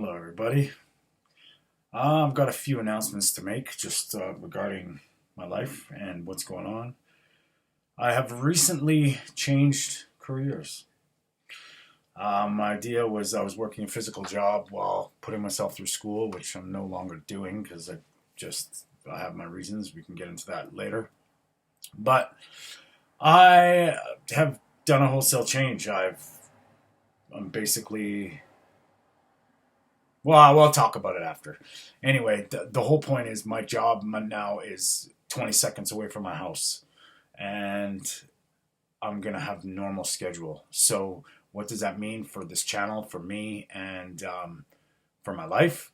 Hello, everybody. I've got a few announcements to make just regarding my life and what's going on. I have recently changed careers. My idea was I was working a physical job while putting myself through school, which I'm no longer doing because I have my reasons. We can get into that later. But I have done a wholesale change. I'm basically well, we'll talk about it after. Anyway, the whole point is my job now is 20 seconds away from my house, and I'm gonna have normal schedule. So, what does that mean for this channel, for me, and for my life?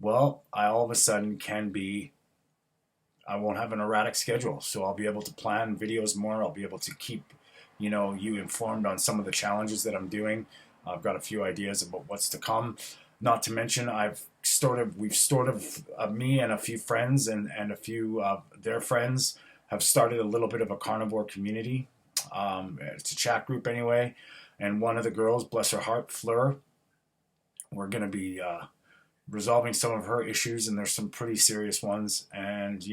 Well, I all of a sudden I won't have an erratic schedule, so I'll be able to plan videos more. I'll be able to keep, you informed on some of the challenges that I'm doing. I've got a few ideas about what's to come. Not to mention, me and a few friends and a few their friends have started a little bit of a carnivore community. It's a chat group anyway. And one of the girls, bless her heart, Fleur, we're going to be resolving some of her issues, and there's some pretty serious ones. And,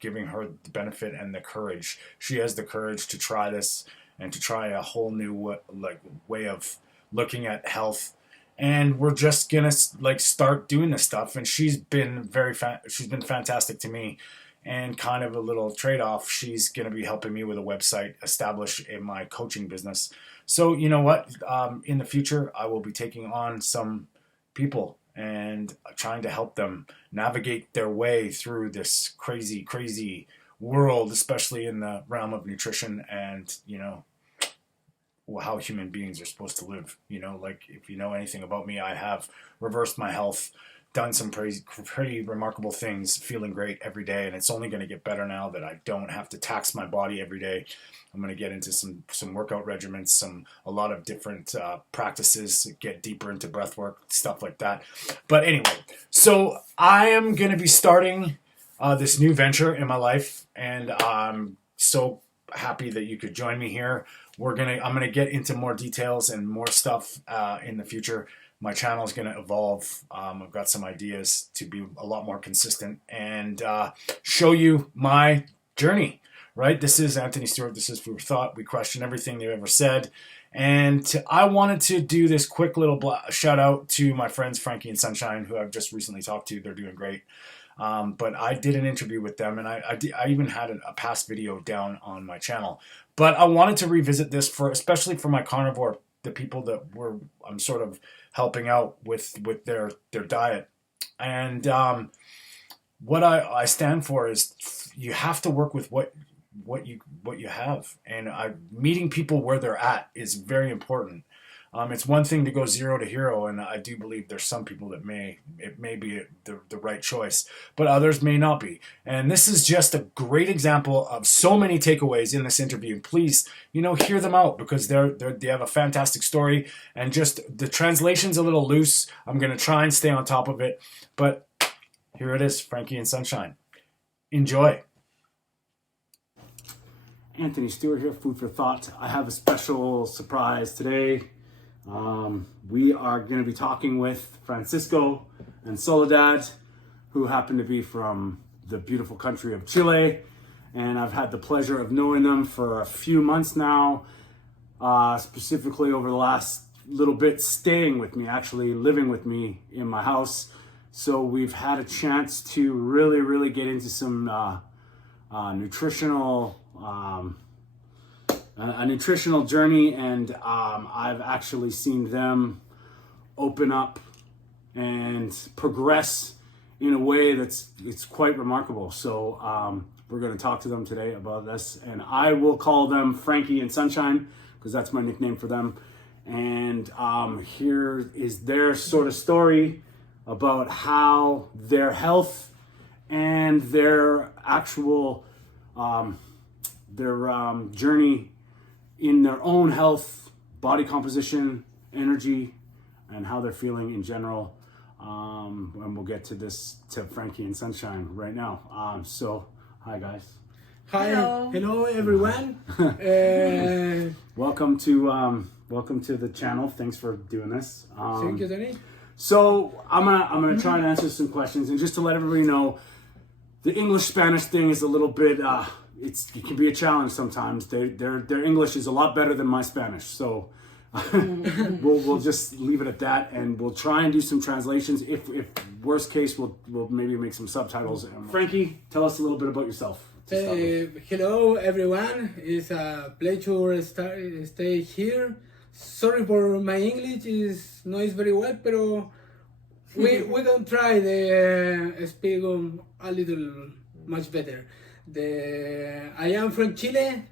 giving her the benefit and the courage. She has the courage to try this and to try a whole new way of looking at health. And we're just gonna start doing this stuff. And she's been she's been fantastic to me. And kind of a little trade-off, she's gonna be helping me with a website, establish in my coaching business. So you know what? In the future, I will be taking on some people and trying to help them navigate their way through this crazy, crazy world, especially in the realm of nutrition and how human beings are supposed to live. If you know anything about me, I have reversed my health, done some pretty remarkable things, feeling great every day, and it's only going to get better now that I don't have to tax my body every day. I'm going to get into some workout regimens, a lot of different practices, get deeper into breath work, stuff like that. But anyway, so I am going to be starting this new venture in my life, and I'm so happy that you could join me here. I'm gonna get into more details and more stuff in the future. My channel is gonna evolve. I've got some ideas to be a lot more consistent and show you my journey. Right? This is Anthony Stewart. This is Food for Thought. We question everything they've ever said. And I wanted to do this quick little shout out to my friends Frankie and Sunshine, who I've just recently talked to. They're doing great. But I did an interview with them, and I even had a past video down on my channel. But I wanted to revisit this especially for my carnivore, the people that I'm sort of helping out with their diet. And what I stand for is you have to work with what you have, and meeting people where they're at is very important. It's one thing to go zero to hero, and I do believe there's some people that it may be the right choice, but others may not be. And this is just a great example of so many takeaways in this interview. Please, hear them out because they have a fantastic story, and just the translation's a little loose. I'm going to try and stay on top of it, but here it is, Frankie and Sunshine. Enjoy. Anthony Stewart here, Food for Thought. I have a special surprise today. We are going to be talking with Francisco and Soledad, who happen to be from the beautiful country of Chile. And I've had the pleasure of knowing them for a few months now, specifically over the last little bit, staying with me, actually living with me in my house. So we've had a chance to really, really get into some nutritional a nutritional journey, and I've actually seen them open up and progress in a way it's quite remarkable. So we're going to talk to them today about this, and I will call them Frankie and Sunshine because that's my nickname for them. And here is their sort of story about how their health and their actual journey in their own health, body composition, energy, and how they're feeling in general. And we'll get to Frankie and Sunshine right now. So, hi guys. Hi, hello everyone. Welcome to the channel. Thanks for doing this. Thank you, Danny. So I'm gonna try and answer some questions, and just to let everybody know, the English-Spanish thing is a little bit it can be a challenge sometimes. Their English is a lot better than my Spanish, so we'll just leave it at that, and we'll try and do some translations. If worst case, we'll maybe make some subtitles. Frankie, tell us a little bit about yourself. Hello everyone, it's a pleasure stay here. Sorry for my English is not very well, pero we gonna try the speak a little much better. I am from Chile.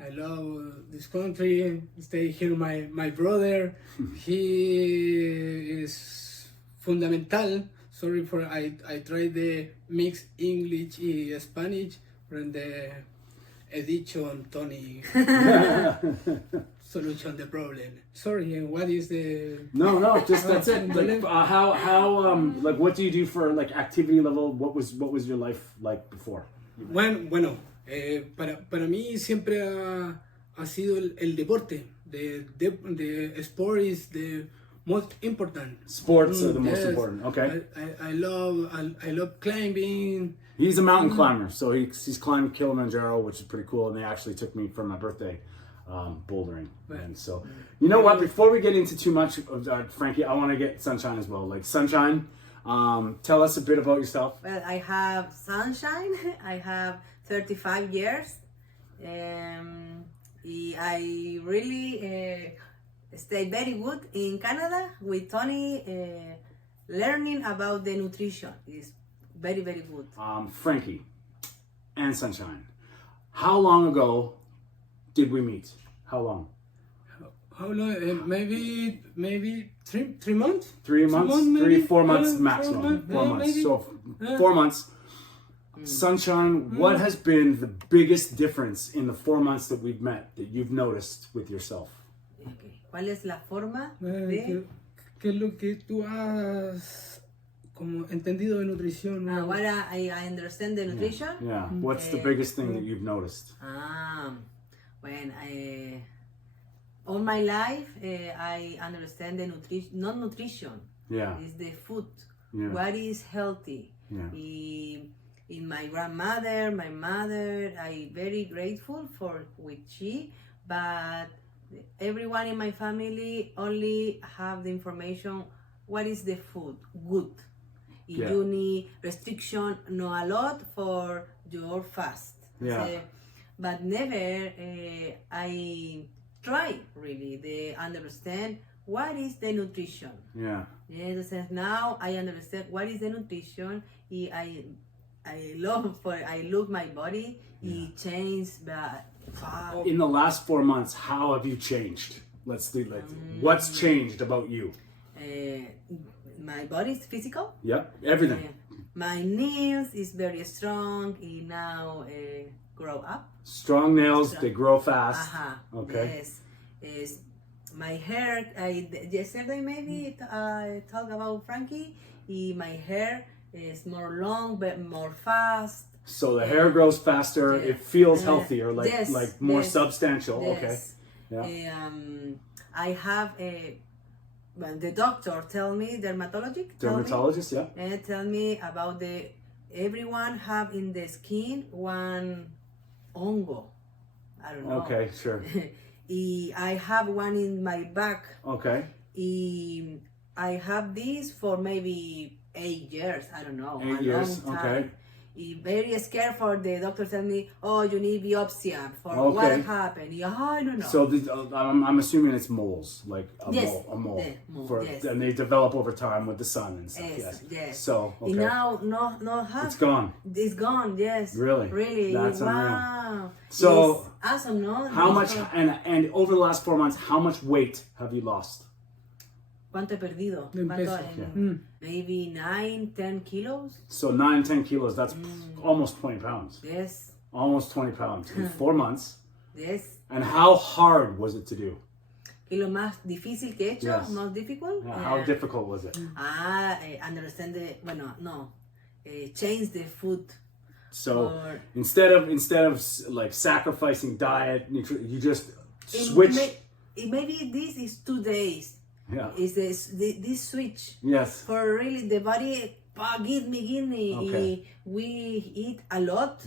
I love this country. Stay here, my brother. He is fundamental. Sorry for I tried the mix English and Spanish from the edition Tony solution the problem. Sorry, what is the No, just that's it. Like how like what do you do for like activity level? What was your life like before? Bueno, para mí siempre ha sido el deporte. The sport is the most important. Sports are the most important. Okay. I love climbing. He's a mountain climber, so he's climbed Kilimanjaro, which is pretty cool. And they actually took me for my birthday bouldering. And so, you know what? Before we get into too much of Frankie, I want to get Sunshine as well. Like Sunshine, tell us a bit about yourself. Well, I have Sunshine. I have 35 years. I really stay very good in Canada with Tony. Learning about the nutrition is very, very good. Frankie and Sunshine, how long ago did we meet? How long? How long? Maybe 3 months. 3 months, Maybe? 4 months maximum. 4 months. Maybe. So 4 months. Sunshine, what has been the biggest difference in the 4 months that we've met that you've noticed with yourself? Okay. ¿Cuál es la forma de...? ¿Qué es lo que tú has como entendido de nutrición? What I understand the nutrition? Yeah. What's the biggest thing that you've noticed? When all my life I understand the nutrition, not nutrition. Yeah. It's the food. Yeah. What is healthy? Yeah. In my grandmother, my mother, I very grateful for with she, but everyone in my family only have the information what is the food good. If you need restriction, know a lot for your fast. Yeah. So, but never I try really to understand what is the nutrition. Yeah. Yes, now I understand what is the nutrition. I look my body. It changed, but in the last 4 months, how have you changed? What's changed about you? My body is physical. Yep, everything. My nails is very strong. It now grow up. Strong nails, they grow fast. Okay. Yes. My hair. Yesterday maybe I talked about Frankie. My hair is more long but more fast. So the hair grows faster. It feels healthier, like more substantial. Yes. Okay. Yeah. I have the doctor tell me dermatologist. Tell me about everyone have in the skin one hongo. I don't know. Okay, sure. I have one in my back. Okay. I have this for maybe 8 years. I don't know. 8 years. Long time. Okay. Very scared for the doctor tell me, oh, you need biopsy for what happened. I don't know. So I'm assuming it's moles, like a mole. And they develop over time with the sun and stuff. Yes. So okay. Now no have. It's gone. It's gone. Yes. Really. That's wow. Unreal. So it's awesome, no? How much and over the last 4 months, how much weight have you lost? ¿Cuánto he perdido? Maybe 9-10 kilos. So 9-10 kilos, that's almost 20 pounds. Yes. Almost 20 pounds in 4 months. Yes. And how hard was it to do? Y lo más difícil que he hecho, más difficult. How difficult was it? Understand change the food. So instead of like sacrificing diet, you just switch. Maybe this is 2 days. Yeah. Is this switch Yes. for really the body? Give me. Okay. We eat a lot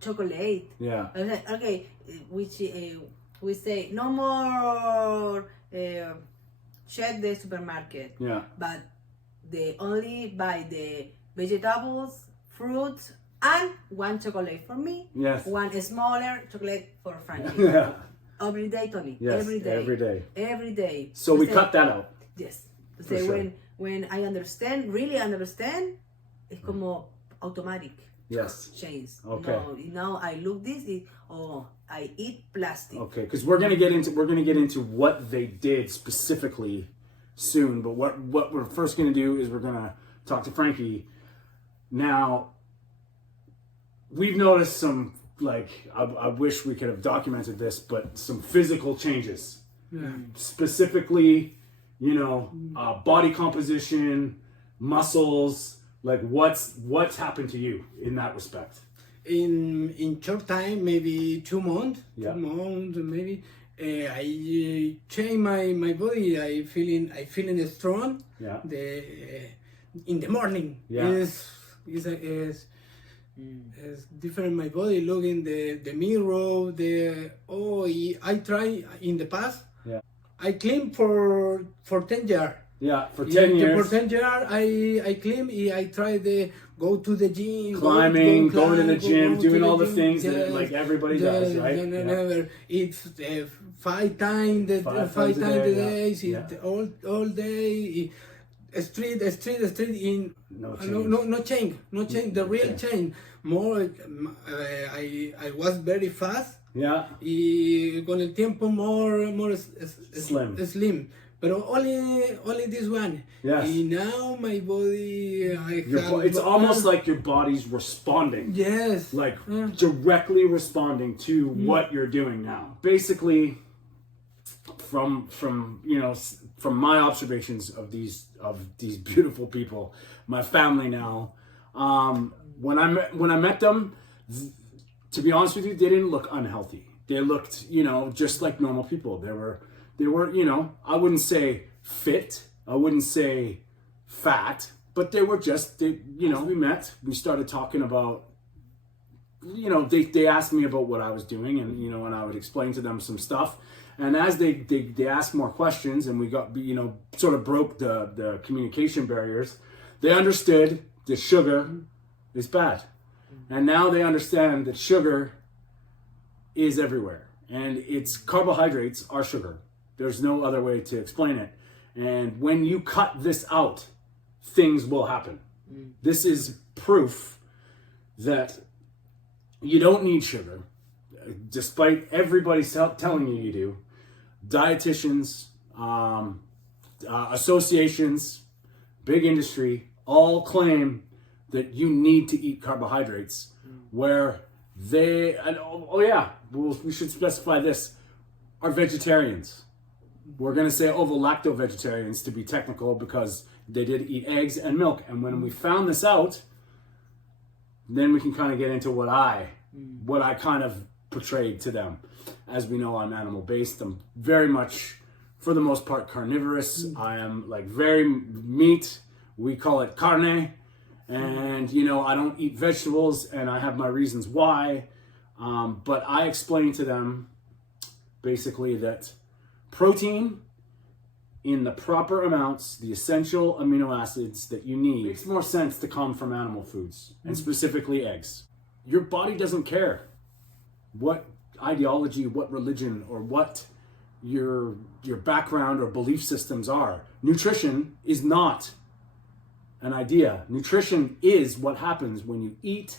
chocolate. Yeah. Okay, which we say no more check the supermarket. Yeah. But they only buy the vegetables, fruits, and one chocolate for me. Yes. One smaller chocolate for Frankie. Yeah. Every day, Tony. Yes. Every day. Every day. Every day. So we say, cut that out. Yes. For Say sure. when I understand, really understand, it's como automatic. Yes. Change. Okay. No, now I look this. I eat plastic. Okay, because we're gonna get into what they did specifically soon. But what we're first gonna do is we're gonna talk to Frankie. Now, we've noticed some, like, I wish we could have documented this, but some physical changes. Yeah. Specifically, body composition, muscles. Like, what's happened to you in that respect? In short time, maybe 2 months, Yeah. 2 months maybe. I change my body. I feeling strong. Yeah. In the morning Yeah. is different. My body look in the mirror. I try in the past. Yeah. I clean for 10 years. Yeah, for 10 years. For 10 years, I clean. I try to go to the gym, Climbing, going to the gym, go doing to all the gym. things that Yes, like everybody yes, does, right? Yeah. Never eat 5 times Five times a day, day. yeah. All day. Street in No change. no change. The real Okay. change. More. I was very fast. Yeah. Y con el tiempo more slim. Pero only this one. Yes. And now my body, It's almost like your body's responding. Yes. Like directly responding to what you're doing now. Basically, from my observations of these beautiful people, my family now, when I met them, to be honest with you, they didn't look unhealthy. They looked, just like normal people. They were, I wouldn't say fit, I wouldn't say fat, but they were just, we met, we started talking about, they asked me about what I was doing, and I would explain to them some stuff. And as they asked more questions, and we got, sort of broke the communication barriers, they understood that sugar is bad. And now they understand that sugar is everywhere. And carbohydrates are sugar. There's no other way to explain it. And when you cut this out, things will happen. This is proof that you don't need sugar, despite everybody telling you do. Dietitians, associations, big industry, all claim that you need to eat carbohydrates, where we should specify this, are vegetarians. We're going to say ovo-lacto vegetarians to be technical, because they did eat eggs and milk. And when we found this out, then we can kind of get into what I kind of portrayed to them. As we know, I'm animal-based. I'm very much, for the most part, carnivorous. I am like very meat. We call it carne. And, I don't eat vegetables, and I have my reasons why. But I explained to them basically that protein in the proper amounts, the essential amino acids that you need, makes more sense to come from animal foods, and specifically eggs. Your body doesn't care what ideology, what religion, or what your background or belief systems are. Nutrition is not an idea. Nutrition is what happens when you eat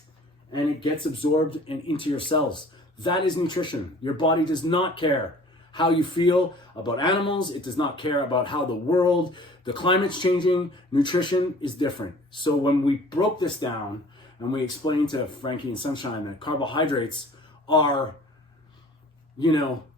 and it gets absorbed and into your cells. That is nutrition. Your body does not care how you feel about animals. It does not care about how the climate's changing. Nutrition is different. So when we broke this down and we explained to Frankie and Sunshine that carbohydrates are,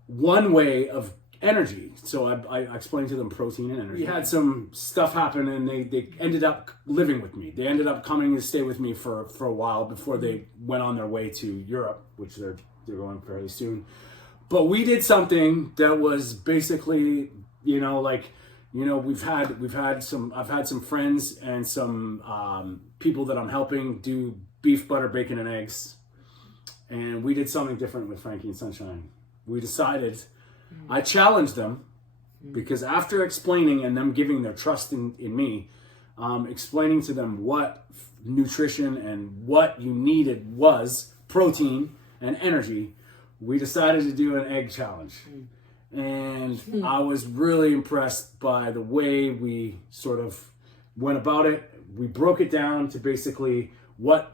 one way of energy. So I explained to them protein and energy. We had some stuff happen, and they ended up living with me. They ended up coming to stay with me for a while before they went on their way to Europe, which they're going fairly soon. But we did something that was basically, you know, I've had some friends and some people that I'm helping do beef, butter, bacon, and eggs. And we did something different with Frankie and Sunshine. We decided, I challenged them, because after explaining and them giving their trust in me, explaining to them what nutrition and what you needed was protein and energy, we decided to do an egg challenge. And I was really impressed by the way we sort of went about it. We broke it down to basically what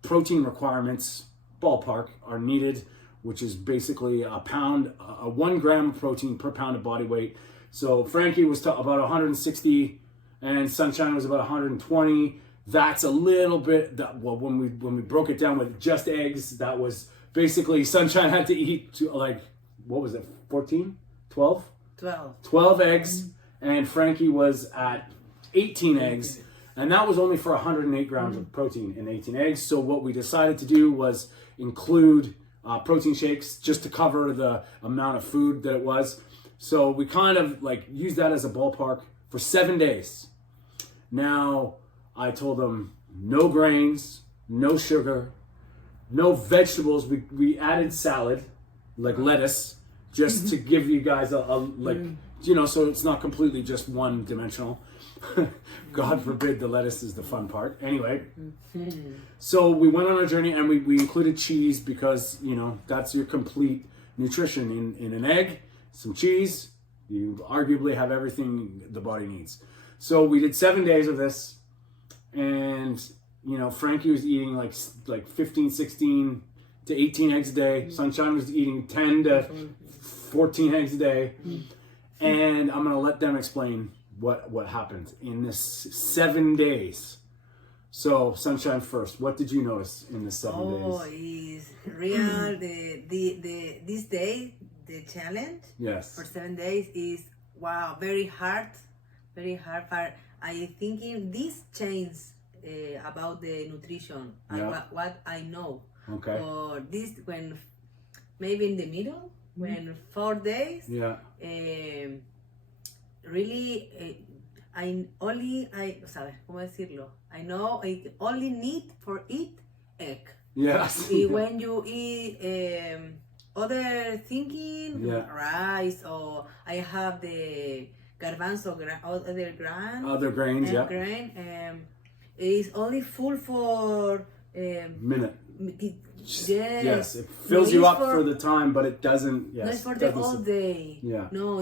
protein requirements, ballpark, are needed, which is basically a 1 gram of protein per pound of body weight. So Frankie was about 160 and Sunshine was about 120. That's a little bit, well, when we broke it down with just eggs, that was basically Sunshine had to eat what was it, 14? 12? 12 eggs, and Frankie was at 18 eggs, and that was only for 108 grams of protein in 18 eggs. So what we decided to do was include protein shakes just to cover the amount of food that it was. So we kind of used that as a ballpark for 7 days. Now, I told them no grains, no sugar, no vegetables. We added salad, like lettuce, just to give you guys so it's not completely just one dimensional. God forbid the lettuce is the fun part. Anyway, so we went on a journey and we included cheese because, that's your complete nutrition. In an egg, some cheese, you arguably have everything the body needs. So we did 7 days of this, and, Frankie was eating like 15, 16 to 18 eggs a day. Sunshine was eating 10 to 14 eggs a day. And I'm going to let them explain what happened in this 7 days. So Sunshine first, what did you notice in the 7 days? Oh, it's real. This day, the challenge for 7 days is, wow, very hard. I thinking this change about the nutrition, what I know. Okay. Or this when maybe in the middle, when 4 days. Yeah. Really, ¿sabes cómo decirlo? I know I only need for eat egg. Yes. When you eat other thinking, rice, or I have the garbanzo, other grains, grain, is only full for minute. Yes, it fills you up for the time, but it doesn't. Yes, not for the whole day. Yeah. No,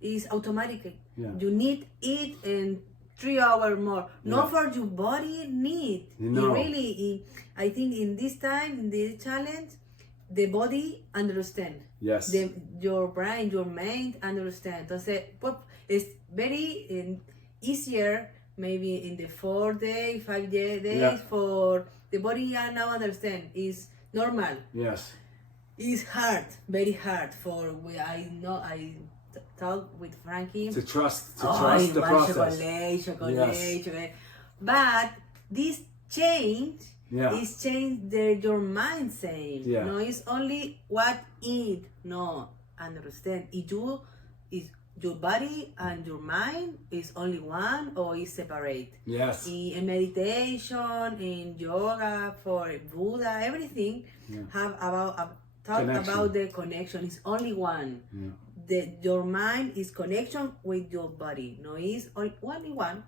it's automatic. Yeah. You need it in 3 hours more. Not for your body need. No. I think in this time, in this challenge, the body understand. Yes. Your brain, your mind understand. Entonces, it's very easier maybe in the 4 days, 5 days for the body now understand is normal. Yes. It's hard, very hard I talk with Frankie. To trust the process. Chocolate. But this change is change your mind saying. Yeah. No, it's only what eat. No, understand. Your body and your mind is only one or is separate. Yes. In meditation, in yoga, for Buddha, everything have talk about the connection. It's only one. Yeah. Your mind is connection with your body. No, it's only one.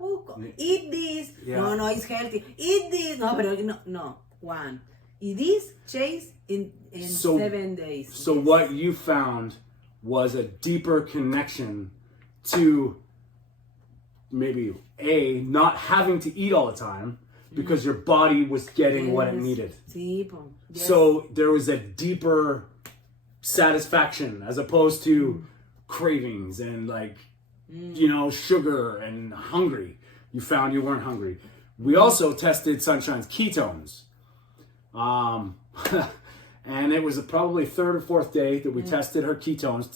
Eat this. Yeah. No, it's healthy. Eat this. No, one. It is changed in 7 days. So what you found was a deeper connection to maybe not having to eat all the time because your body was getting what it needed. Yes. So there was a deeper satisfaction as opposed to cravings and sugar and hungry. You found you weren't hungry. We also tested Sunshine's ketones. And it was probably 3rd or 4th day that we tested her ketones.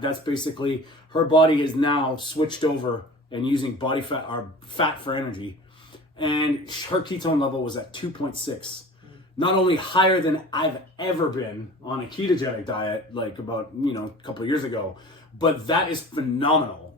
That's basically her body is now switched over and using body fat or fat for energy. And her ketone level was at 2.6. Not only higher than I've ever been on a ketogenic diet, like about, a couple of years ago, but that is phenomenal.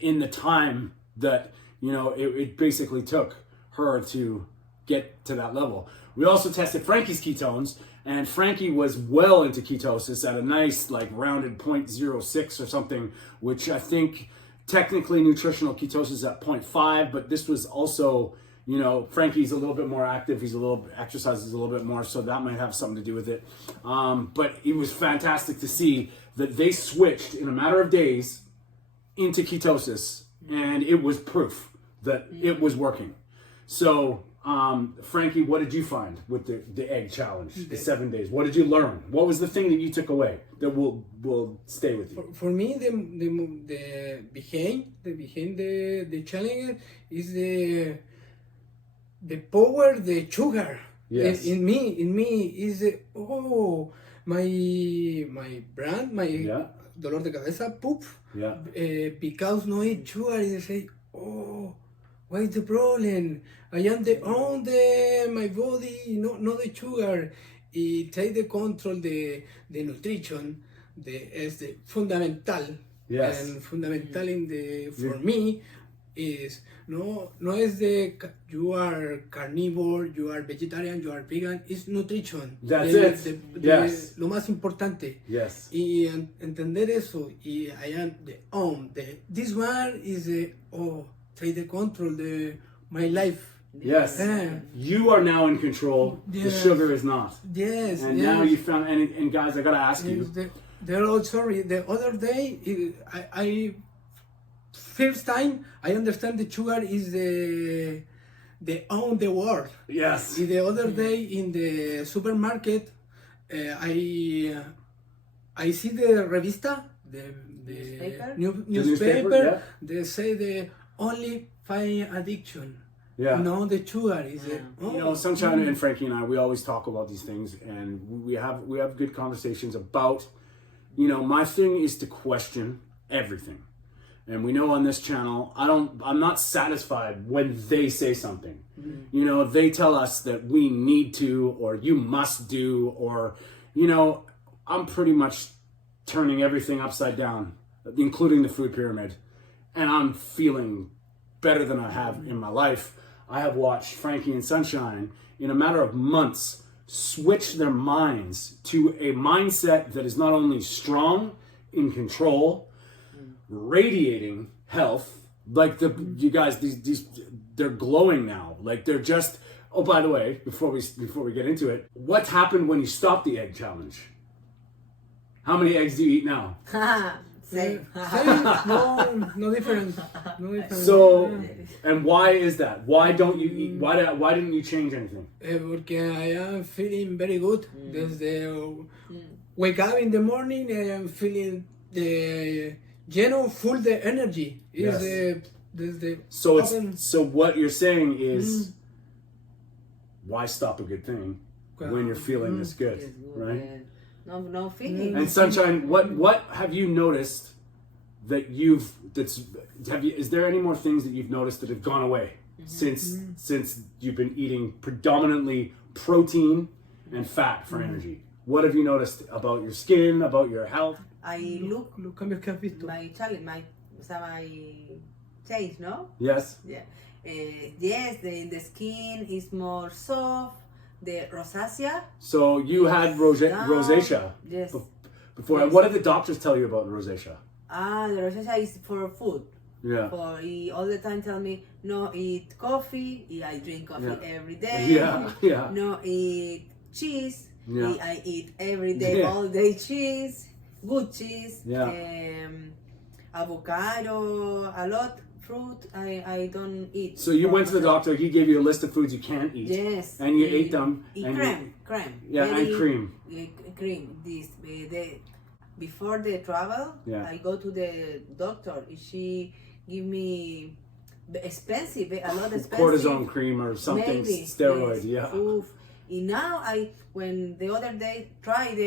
in the time that, it basically took her to get to that level. We also tested Frankie's ketones, and Frankie was well into ketosis at a nice rounded 0.06 or something, which I think technically nutritional ketosis is at 0.5, but this was also, Frankie's a little bit more active, exercises a little bit more, so that might have something to do with it. But it was fantastic to see that they switched in a matter of days into ketosis, and it was proof that it was working. So, Frankie, what did you find with the egg challenge, the 7 days? What did you learn? What was the thing that you took away that will stay with you? For me, the behind the challenge is the power, the sugar. Yes. In me is my brand, my dolor de cabeza, poop. Yeah. Because no eat sugar, I say, what is the problem? I am my body, no the sugar. It take the control, the nutrition, is the fundamental. Yes. And fundamental for me is no es you are carnivore, you are vegetarian, you are vegan. It's nutrition. That's it. Yes. Lo más importante. Yes. Y entender eso. Y I am this one is take the control my life. Yes. You are now in control. Yes. The sugar is not. Yes. And now you found, and guys, I gotta ask you. The other day, I first time I understand the sugar is the world. Yes. The other day in the supermarket, I see the revista, the newspaper. Yeah. They say the only fight addiction. Yeah. No, the sugar is it. Sunshine and Frankie and I, we always talk about these things, and we have good conversations about, my thing is to question everything. And we know on this channel, I'm not satisfied when they say something. Mm-hmm. They tell us that we need to, or you must do, or, I'm pretty much turning everything upside down, including the food pyramid. And I'm feeling better than I have in my life. I have watched Frankie and Sunshine in a matter of months switch their minds to a mindset that is not only strong, in control, radiating health. You guys, these they're glowing now. They're just. Oh, by the way, before we get into it, what's happened when you stop the egg challenge? How many eggs do you eat now? Same. No difference. So, and why is that? Why don't you eat? Why didn't you change anything? Porque I am feeling very good. Desde wake up in the morning, I am feeling full the energy. Yes. So what you're saying is, why stop a good thing when you're feeling this good, right? No feeling. And Sunshine, what have you noticed that is there any more things that you've noticed that have gone away since you've been eating predominantly protein and fat for energy? What have you noticed about your skin, about your health? I look my challenge, my change, no? Yes. Yeah. Yes, the skin is more soft. The rosacea. So you had rosacea. Yes. Before, yes. What did the doctors tell you about the rosacea? The rosacea is for food. Yeah. He all the time tell me no eat coffee. I drink coffee every day. Yeah. No eat cheese. Yeah. I eat every day, all day cheese, good cheese. Yeah. Avocado, a lot. Fruit, I don't eat. So you went to the doctor, he gave you a list of foods you can't eat. Yes. And you ate them. Cream. Yeah, and cream. Cream. Before the travel, I go to the doctor. She give me expensive, a lot expensive. Cortisone cream or something, maybe, steroid, yes. Yeah. Oof. And now when the other day tried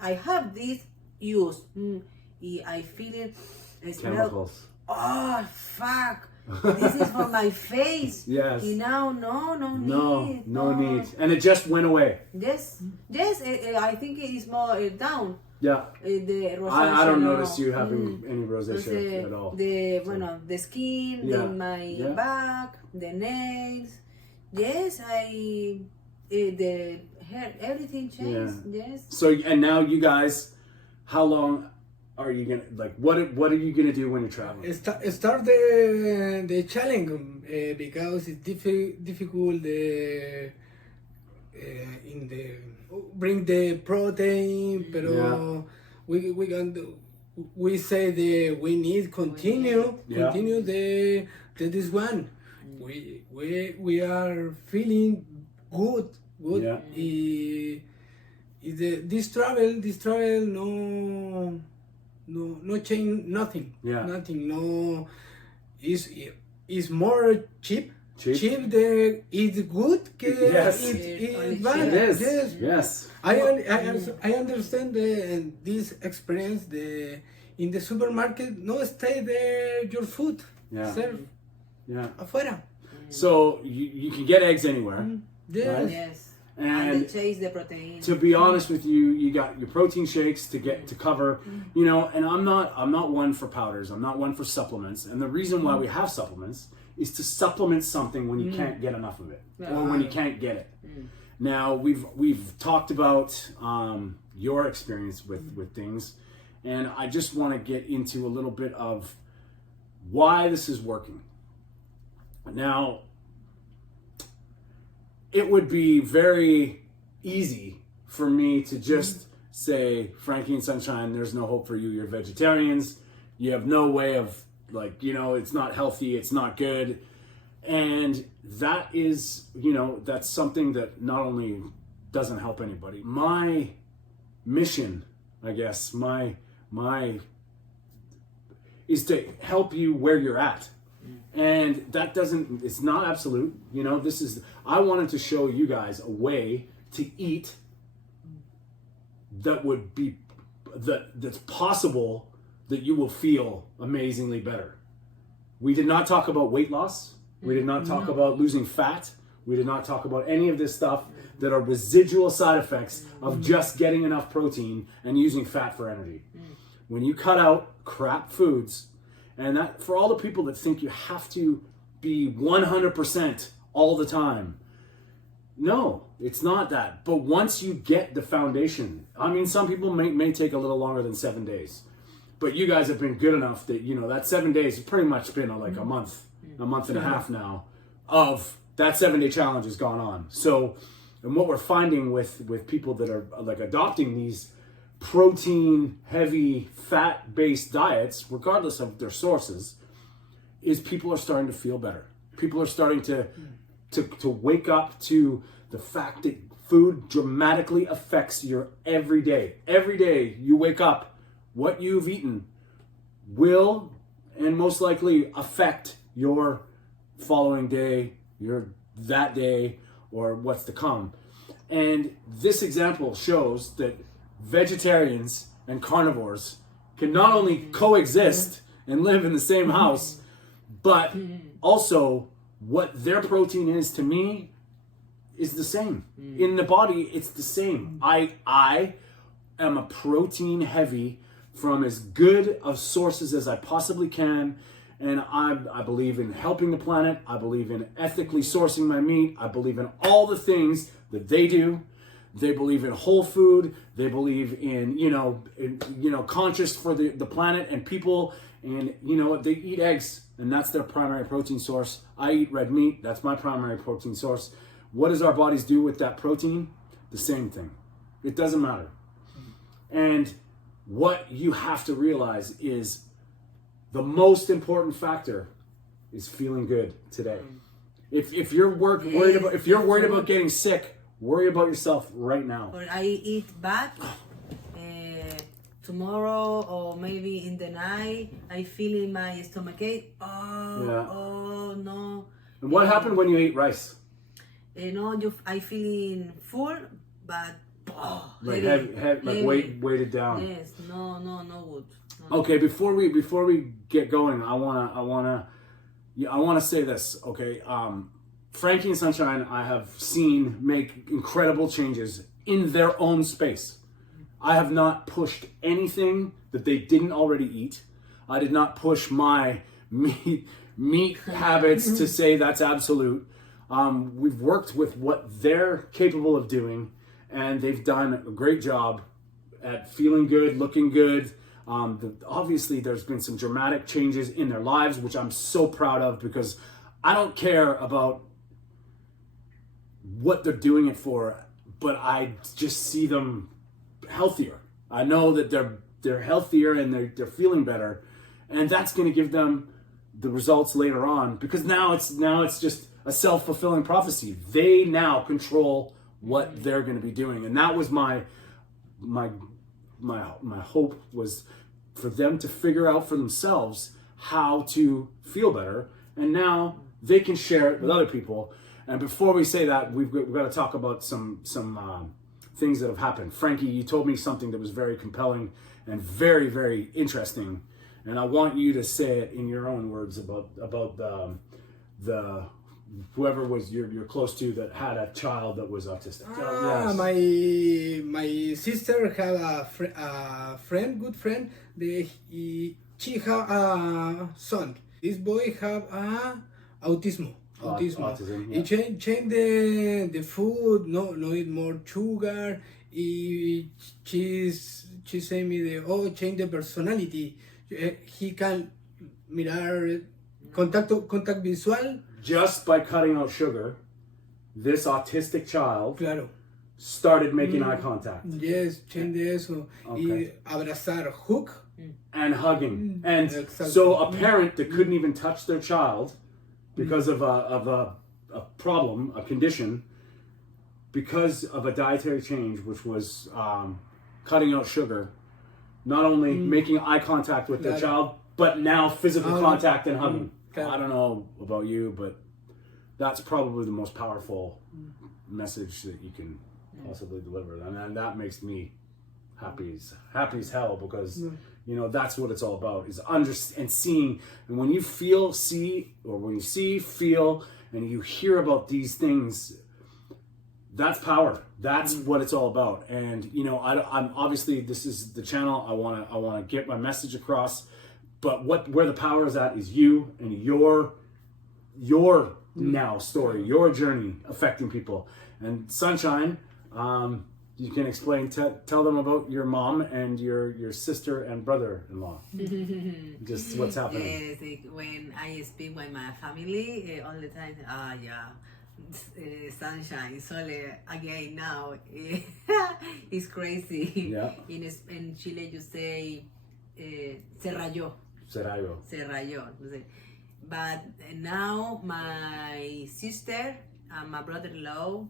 I have this use. I feel it. Chemicals. Oh fuck! This is for my face. Yes. And now no need. And it just went away. Yes. I think it is more down. Yeah. The rosacea. I don't no. notice you having any rosacea Entonces, at all. The skin, Yeah. my back, the nails. Yes, the hair, everything changed. Yes. So, and now you guys, how long are you gonna, like, what are you gonna do when you're traveling? Start the challenge because it's difficult in the bring the protein, pero we can do. We say we need continue this one. We are feeling good. Yeah. This travel no change nothing. Yeah. Nothing. No, is more cheap. Cheap? It's good. Yes. It's It bad. It is. Yes. Yes. I understand this experience. In the supermarket, no stay there your food. Yeah. Serve Yeah. afuera. So you can get eggs anywhere. Yes. Right? Yes. And they chase the protein. to be honest with you, you got your protein shakes to cover, you know, and I'm not one for powders. I'm not one for supplements. And the reason why we have supplements is to supplement something when you can't get enough of it or when you can't get it. Now we've talked about your experience with things, and I just want to get into a little bit of why this is working. Now, it would be very easy for me to just say, Frankie and Sunshine, there's no hope for you. You're vegetarians. You have no way of, like, you know, it's not healthy. It's not good. And that is, you know, that's something that not only doesn't help anybody. My mission, I guess, my is to help you where you're at. And that it's not absolute, you know, I wanted to show you guys a way to eat that's possible, that you will feel amazingly better. We did not talk about weight loss. We did not talk about losing fat. We did not talk about any of this stuff that are residual side effects of just getting enough protein and using fat for energy. When you cut out crap foods, and that, for all the people that think you have to be 100% all the time, no, it's not that. But once you get the foundation, I mean, some people may take a little longer than 7 days, but you guys have been good enough that, you know, that 7 days has pretty much been like a month and a half now of that 7-day challenge has gone on. So, and what we're finding with people that are like adopting these protein heavy fat based diets, regardless of their sources, is people are starting to feel better. People are starting to wake up to the fact that food dramatically affects your everyday. Every day you wake up, what you've eaten will and most likely affect your following day, your that day, or what's to come. And this example shows that vegetarians and carnivores can not only coexist and live in the same house, but also what their protein is to me is the same. In the body, it's the same. I am a protein heavy from as good of sources as I possibly can. And I believe in helping the planet. I believe in ethically sourcing my meat. I believe in all the things that they do. They believe in whole food. They believe in, conscious for the planet and people. And, they eat eggs, and that's their primary protein source. I eat red meat. That's my primary protein source. What does our bodies do with that protein? The same thing. It doesn't matter. And what you have to realize is the most important factor is feeling good today. If you're worried about getting sick, worry about yourself right now. Or I eat bad tomorrow, or maybe in the night, I feel in my stomachache. Oh no. And what happened when you ate rice? I feeling full, but weighted down. Yes, no good. No. Okay, before we get going, I wanna say this. Okay, Frankie and Sunshine, I have seen make incredible changes in their own space. I have not pushed anything that they didn't already eat. I did not push my meat habits to say that's absolute. We've worked with what they're capable of doing, and they've done a great job at feeling good, looking good. Obviously, there's been some dramatic changes in their lives, which I'm so proud of, because I don't care about what they're doing it for, but I just see them healthier. I know that they're healthier and they're feeling better, and that's going to give them the results later on, because now it's just a self-fulfilling prophecy. They now control what they're going to be doing, and that was my hope, was for them to figure out for themselves how to feel better, and now they can share it with other people. And before we say that, we've got to talk about some things that have happened. Frankie, you told me something that was very compelling and very, very interesting, and I want you to say it in your own words about the whoever was you're close to that had a child that was autistic. Yes. My sister had a good friend. She had a son. This boy have autism. Autism. Yeah. He change the food. No eat more sugar. She say me change the personality. He can mirar contact visual. Just by cutting out sugar, this autistic child Claro. started making eye contact. Yes, change eso. Okay. Y abrazar, hook. And hugging. And Exactly. so a parent that couldn't even touch their child because of a problem, a condition, because of a dietary change, which was cutting out sugar, not only making eye contact with their child, but now physical contact and hugging. I don't know about you, but that's probably the most powerful message that you can possibly deliver. And that makes me happy as hell, because you know, that's what it's all about, is and seeing. And when you feel, when you see, feel, and you hear about these things, that's power. That's what it's all about. And you know, I'm obviously, this is the channel. I want to get my message across. But where the power is at is you and your now story, your journey affecting people. And Sunshine, you can explain, tell them about your mom and your sister and brother-in-law. Just what's happening. Yes, when I speak with my family all the time, Sunshine, Sole, again now, it's crazy. Yeah. In Chile you say, se rayó. Se rayó. But now my sister and my brother-in-law,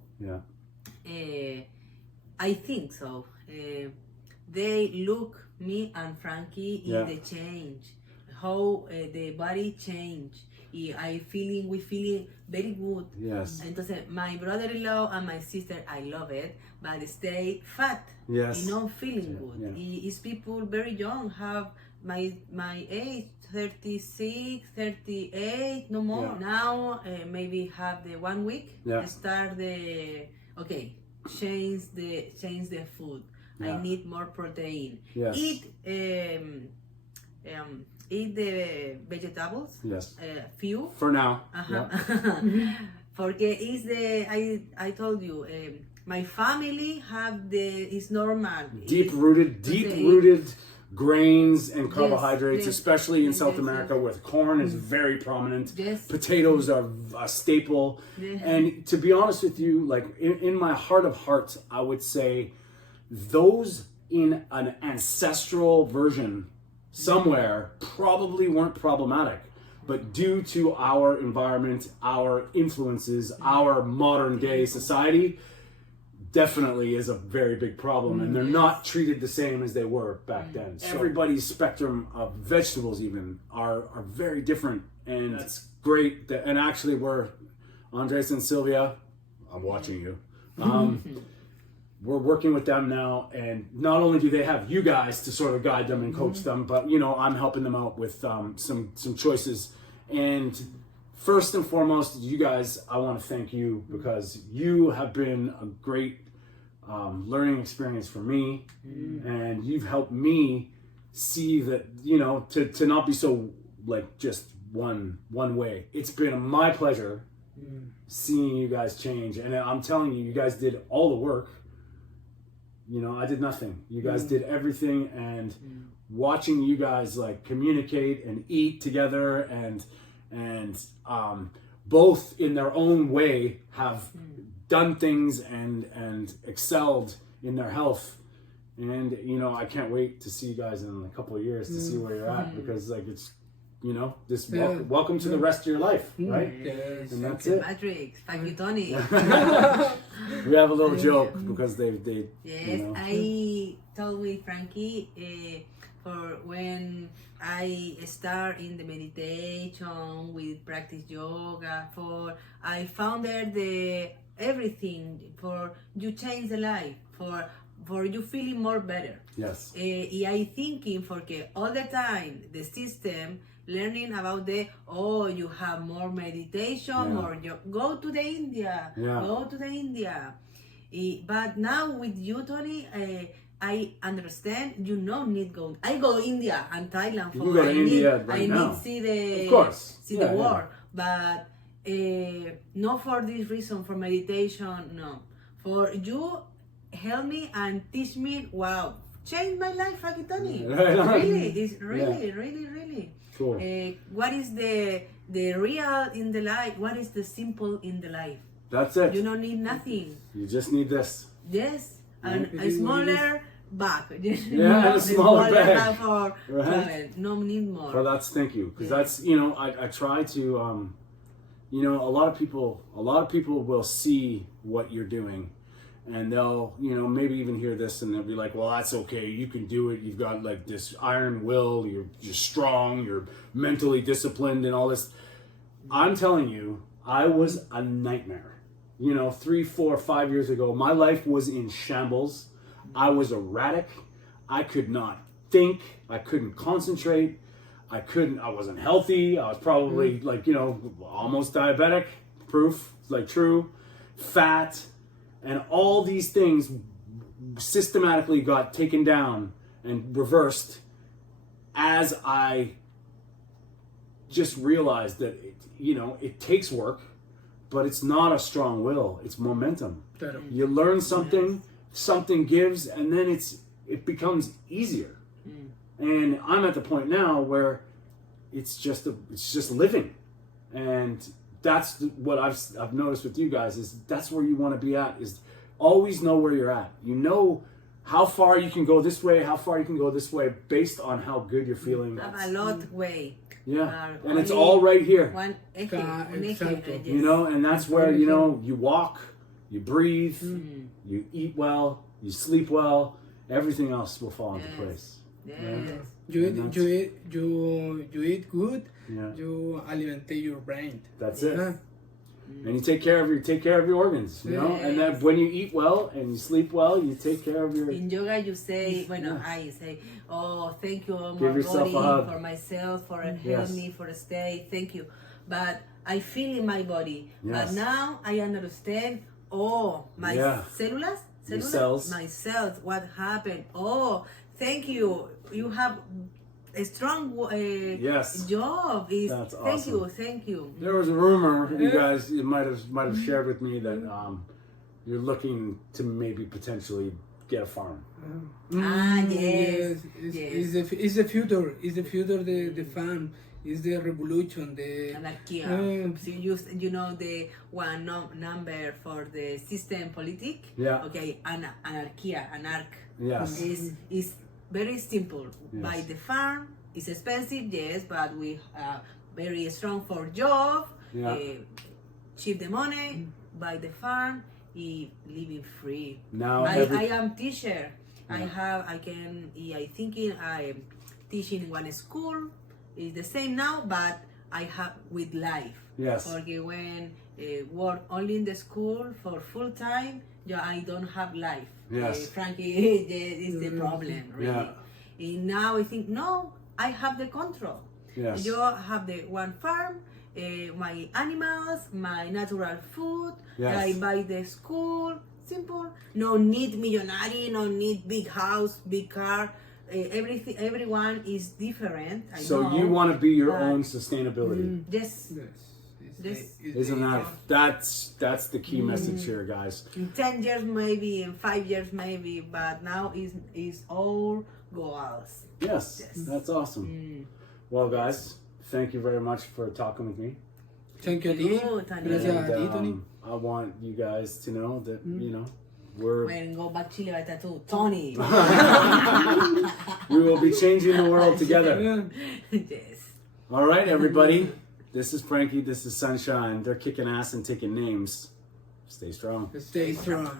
I think so. They look me and Frankie in the change, how the body change. We feeling very good. Yes. Entonces, my brother-in-law and my sister, I love it, but they stay fat. Yes. Feeling good. It's people very young, have my age, 36, 38, no more. Yeah. Now, maybe have the 1 week, start change the food. I need more protein. Yes. Eat the vegetables. Yes. Few. For now. Porque I told you, my family is normal. Deep rooted grains and carbohydrates, especially in South America, where corn is very prominent. Yes. Potatoes are a staple. Yes. And to be honest with you, like in my heart of hearts, I would say those in an ancestral version somewhere probably weren't problematic. But due to our environment, our influences, our modern day society, definitely is a very big problem, and they're not treated the same as they were back then. So everybody's spectrum of vegetables even are very different, and that's great. And actually, we're Andres and Sylvia. I'm watching you. We're working with them now, and not only do they have you guys to sort of guide them and coach them, but you know, I'm helping them out with some choices. And first and foremost, you guys, I want to thank you, because you have been a great learning experience for me, and you've helped me see that, you know, to not be so like just one way. It's been my pleasure seeing you guys change, and I'm telling you, you guys did all the work. You know, I did nothing. You guys did everything, and watching you guys like communicate and eat together, and both in their own way have done things and excelled in their health. And you know, I can't wait to see you guys in a couple of years to see where you're at, because like it's, you know, this welcome to the rest of your life, right? Yes. And that's it. Matrix, thank you, Tony. We have a little joke because they Yes, you know. I told with Frankie for when I start in the meditation with practice yoga. I found there the everything for you change the life for you feeling more better. Yes. Y I thinking porque all the time the system learning about you have more meditation, more go to the India, go to the India. But now with you, Tony, I understand you don't need go. I go India and Thailand for go to India right now. need see the Of course. see the world, but not for this reason for meditation. No, for you help me and teach me. Wow, change my life, Frankie Tony. Right on. Really, it's really. Cool. What is the real in the life? What is the simple in the life? That's it. You don't need nothing. You just need this. Yes, and Yeah. a smaller bag. Yeah, and a smaller bag. For Right. travel. No need more. Well, thank you, because that's, you know, I try to, you know, a lot of people will see what you're doing, and they'll, you know, maybe even hear this and they'll be like, well, that's okay, you can do it, you've got like this iron will, you're strong, you're mentally disciplined and all this. I'm telling you, I was a nightmare. You know, 3, 4, 5 years ago, my life was in shambles. I was erratic. I could not think. I couldn't concentrate. I wasn't healthy. I was probably like, you know, almost diabetic, proof, like true, fat, and all these things systematically got taken down and reversed as I just realized that, you know, it takes work, but it's not a strong will, it's momentum. You learn something, something gives, and then it becomes easier. And I'm at the point now where it's just living, and that's what I've noticed with you guys is that's where you want to be at. Is always know where you're at. You know how far you can go this way, how far you can go this way, based on how good you're feeling. Have a lot way. Yeah, and it's all right here. One Exactly. You know, and that's where, you know, you walk, you breathe, you eat well, you sleep well, everything else will fall into place. Yes. You eat good. Yeah. You alimentate your brain. That's it. And you take care of your organs, you know. And then when you eat well and you sleep well, you take care of your. In yoga, you say, I say, oh, thank you, my Give yourself body, a hug. for myself, for help me, for stay. Thank you. But I feel in my body. Yes. But now I understand. Oh, my cells. Your cells. My cells. What happened? Oh, thank you. You have a strong job. That's awesome. Thank you. There was a rumor you guys might have shared with me that you're looking to maybe potentially get a farm. Yes. It's the future. It's the future. The farm is the revolution. The Anarchia. So you know the one number for the system politic. Yeah. Okay. Anarchia. Anarch. Yes. Is very simple. Yes. Buy the farm. It's expensive, yes, but we are very strong for job. Yeah. Cheap the money. Buy the farm. Living free. Now I am teacher. I thinking I'm teaching in one school. It's the same now, but I have with life. Yes. Because when work only in the school for full time, I don't have life. Yes. Frankie, is the problem, really. Yeah. And now I think, no, I have the control. Yes. You have the one farm, my animals, my natural food. Yes. I buy the school, Simple. No need millionaire, no need big house, big car. Everything, everyone is different. I So know, you want to be your but- own sustainability. Yes. Yes. Isn't that's the key message here, guys? In 10 years maybe, in 5 years maybe, but now is all goals. Yes, that's awesome. Well, guys, thank you very much for talking with me. Thank you a ti. Oh, Tony. Gracias And, a ti, Tony. I want you guys to know that you know we're When go back Chile by tattoo, Tony. we will be changing the world together. Yes. All right, everybody. This is Frankie. This is Sunshine. They're kicking ass and taking names. Stay strong. Stay strong.